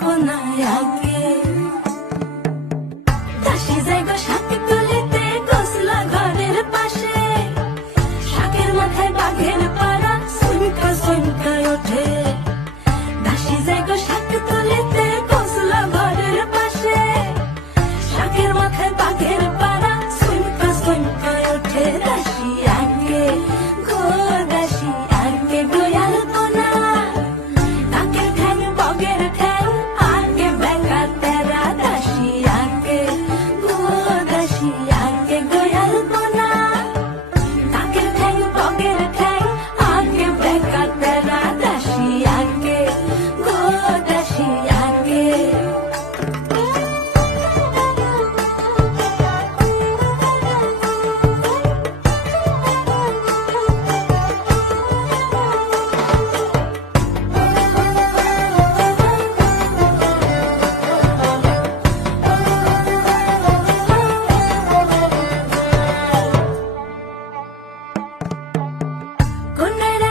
কোনায় আগে দাসী জায়গা শাক তুলিতে গোসলা ঘরের পাশে শাকের মাথায় বাঘের পাড়া সুনকা সুনকা ওঠে দাসী জায়গা শাক তুলিতে গোসলা ঘরের পাশে শাকের মাথায় বাঘের পাড়া সুনকা সুনকা ওঠে দাসী আগে গো দাসী আগে গোয়াল কোনা কাকের ঠ্যাং বগের ঠ্যাং আগে ব্যাঙা তেরা দাসী আগে গো দাসী আগে গোয়াল কোনা কাকের ঠ্যাং বগের ঠ্যাং আগে ব্যাঙা তেরা দাসী আগে গো দাসী আগে কোনের